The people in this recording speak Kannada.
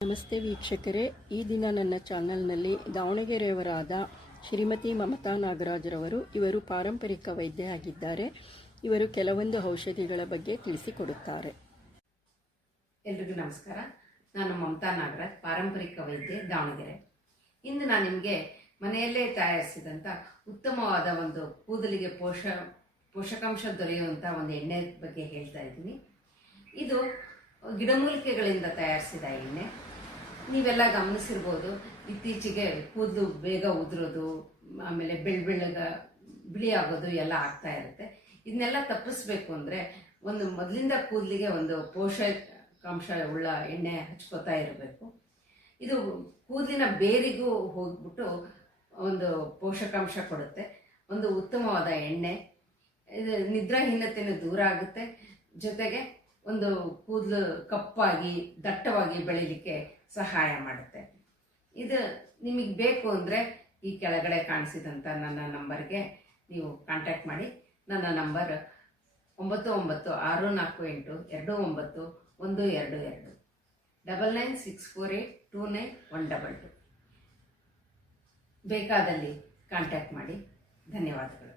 ನಮಸ್ತೆ ವೀಕ್ಷಕರೇ, ಈ ದಿನ ನನ್ನ ಚಾನಲ್ನಲ್ಲಿ ದಾವಣಗೆರೆಯವರಾದ ಶ್ರೀಮತಿ ಮಮತಾ ನಾಗರಾಜರವರು ಇವರು ಪಾರಂಪರಿಕ ವೈದ್ಯ ಆಗಿದ್ದಾರೆ. ಇವರು ಕೆಲವೊಂದು ಔಷಧಿಗಳ ಬಗ್ಗೆ ತಿಳಿಸಿಕೊಡುತ್ತಾರೆ. ಎಲ್ರಿಗೂ ನಮಸ್ಕಾರ. ನಾನು ಮಮತಾ ನಾಗರಾಜ್, ಪಾರಂಪರಿಕ ವೈದ್ಯ, ದಾವಣಗೆರೆ. ಇಂದು ನಾನು ನಿಮಗೆ ಮನೆಯಲ್ಲೇ ತಯಾರಿಸಿದಂಥ ಉತ್ತಮವಾದ ಒಂದು ಕೂದಲಿಗೆ ಪೋಷಕಾಂಶ ದೊರೆಯುವಂಥ ಒಂದು ಎಣ್ಣೆ ಬಗ್ಗೆ ಹೇಳ್ತಾ ಇದ್ದೀನಿ. ಇದು ಗಿಡಮೂಲಿಕೆಗಳಿಂದ ತಯಾರಿಸಿದ ಎಣ್ಣೆ. ನೀವೆಲ್ಲ ಗಮನಿಸಿರ್ಬೋದು, ಇತ್ತೀಚೆಗೆ ಕೂದಲು ಬೇಗ ಉದುರೋದು, ಆಮೇಲೆ ಬೆಳ್ಳಗ ಬಿಳಿ ಆಗೋದು ಎಲ್ಲ ಆಗ್ತಾ ಇರುತ್ತೆ. ಇದನ್ನೆಲ್ಲ ತಪ್ಪಿಸ್ಬೇಕು ಅಂದರೆ ಒಂದು ಮೊದಲಿಂದ ಕೂದಲಿಗೆ ಒಂದು ಪೋಷಕಾಂಶ ಉಳ್ಳ ಎಣ್ಣೆ ಹಚ್ಕೋತಾ ಇರಬೇಕು. ಇದು ಕೂದಲಿನ ಬೇರಿಗೂ ಹೋಗ್ಬಿಟ್ಟು ಒಂದು ಪೋಷಕಾಂಶ ಕೊಡುತ್ತೆ. ಒಂದು ಉತ್ತಮವಾದ ಎಣ್ಣೆ. ಇದು ನಿದ್ರಾಹೀನತೆಯನ್ನು ದೂರ ಆಗುತ್ತೆ, ಜೊತೆಗೆ ಒಂದು ಕೂದಲು ಕಪ್ಪಾಗಿ ದಟ್ಟವಾಗಿ ಬೆಳೀಲಿಕ್ಕೆ ಸಹಾಯ ಮಾಡುತ್ತೆ. ಇದು ನಿಮಗೆ ಬೇಕು ಅಂದರೆ ಈ ಕೆಳಗಡೆ ಕಾಣಿಸಿದಂಥ ನನ್ನ ನಂಬರ್ಗೆ ನೀವು ಕಾಂಟ್ಯಾಕ್ಟ್ ಮಾಡಿ. ನನ್ನ ನಂಬರ್ 9964829122 9964829122. ಬೇಕಾದಲ್ಲಿ ಕಾಂಟ್ಯಾಕ್ಟ್ ಮಾಡಿ. ಧನ್ಯವಾದಗಳು.